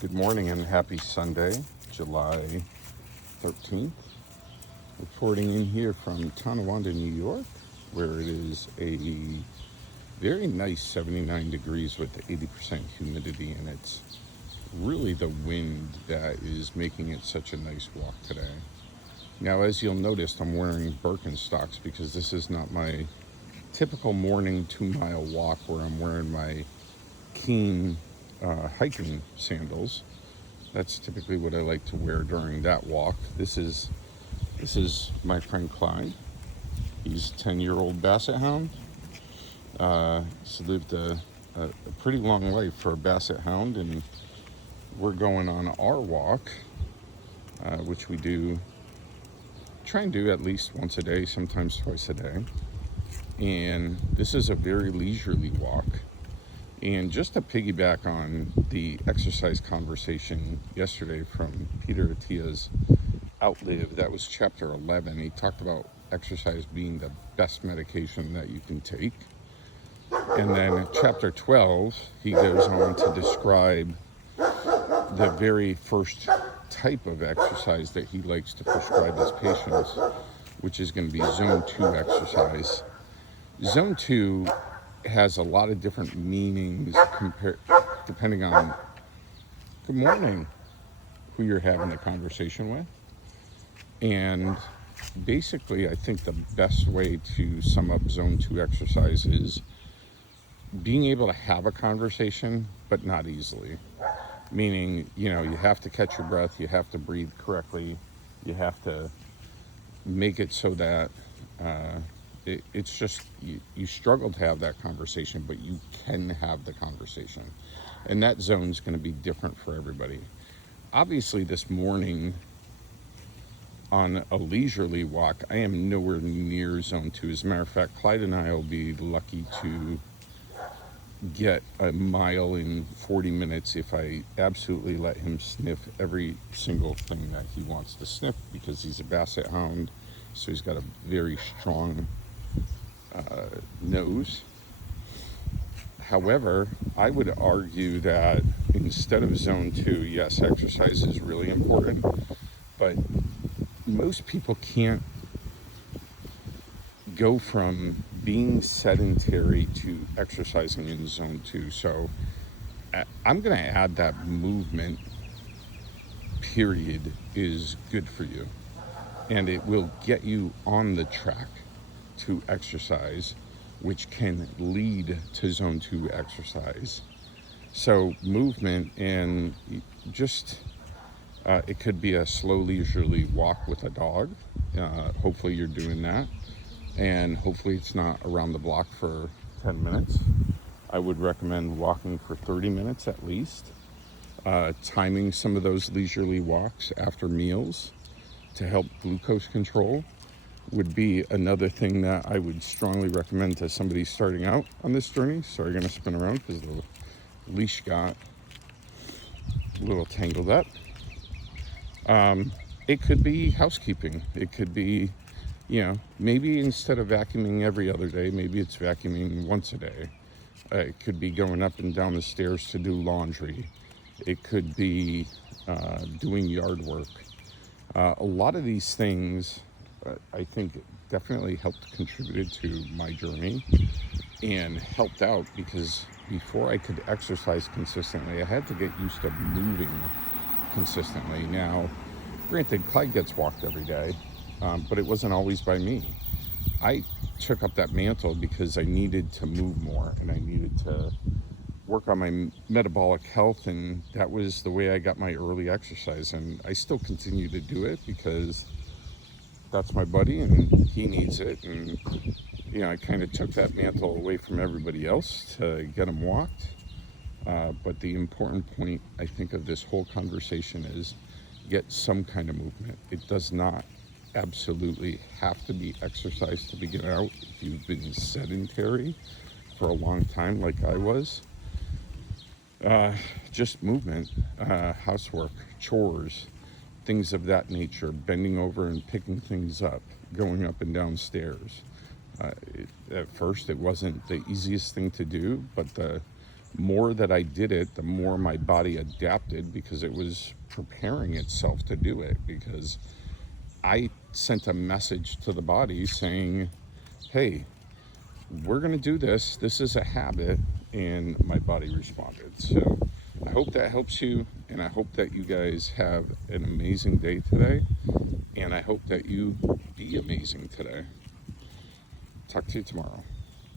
Good morning and happy Sunday, July 13th. Reporting in here from Tonawanda, New York, where it is a very nice 79 degrees with 80% humidity, and it's really the wind that is making it such a nice walk today. Now, as you'll notice, I'm wearing Birkenstocks because this is not my typical morning 2-mile walk where I'm wearing my Keen hiking sandals. That's typically what I like to wear during that walk. This is my friend Clyde. He's a 10-year-old basset hound. He's lived a pretty long life for a basset hound, and we're going on our walk, which we try and do at least once a day, sometimes twice a day. And this is a very leisurely walk. And just to piggyback on the exercise conversation yesterday from Peter Attia's Outlive, that was chapter 11. He talked about exercise being the best medication that you can take. And then chapter 12, he goes on to describe the very first type of exercise that he likes to prescribe his patients, which is going to be zone 2 exercise. Zone 2 has a lot of different meanings depending on, good morning, who you're having the conversation with. And basically, I think the best way to sum up zone 2 exercise is being able to have a conversation, but not easily. Meaning, you have to catch your breath, you have to breathe correctly, you have to make it so that it's just, you struggle to have that conversation, but you can have the conversation. And that zone's going to be different for everybody. Obviously, this morning on a leisurely walk, I am nowhere near zone 2. As a matter of fact, Clyde and I will be lucky to get a mile in 40 minutes if I absolutely let him sniff every single thing that he wants to sniff, because he's a basset hound, so he's got a very strong nose. However, I would argue that instead of zone 2, yes, exercise is really important, but most people can't go from being sedentary to exercising in zone 2. So I'm going to add that movement period is good for you, and it will get you on the track to exercise, which can lead to zone 2 exercise. So movement, and just it could be a slow leisurely walk with a dog. Hopefully you're doing that, and hopefully it's not around the block for 10 minutes. I would recommend walking for 30 minutes at least. Timing some of those leisurely walks after meals to help glucose control would be another thing that I would strongly recommend to somebody starting out on this journey. Sorry, going to spin around because the leash got a little tangled up. It could be housekeeping. It could be, maybe instead of vacuuming every other day, maybe it's vacuuming once a day. It could be going up and down the stairs to do laundry. It could be doing yard work. A lot of these things I think definitely helped contributed to my journey and helped out, because before I could exercise consistently, I had to get used to moving consistently. Now, granted, Clyde gets walked every day, but it wasn't always by me. I took up that mantle because I needed to move more and I needed to work on my metabolic health, and that was the way I got my early exercise. And I still continue to do it because that's my buddy and he needs it. And I kind of took that mantle away from everybody else to get him walked. But the important point, I think, of this whole conversation is get some kind of movement. It does not absolutely have to be exercise to begin out. If you've been sedentary for a long time like I was, just movement, housework, chores, things of that nature, bending over and picking things up, going up and down stairs. At first, it wasn't the easiest thing to do, but the more that I did it, the more my body adapted, because it was preparing itself to do it, because I sent a message to the body saying, hey, we're going to do this. This is a habit. And my body responded. So I hope that helps you. And I hope that you guys have an amazing day today. And I hope that you be amazing today. Talk to you tomorrow.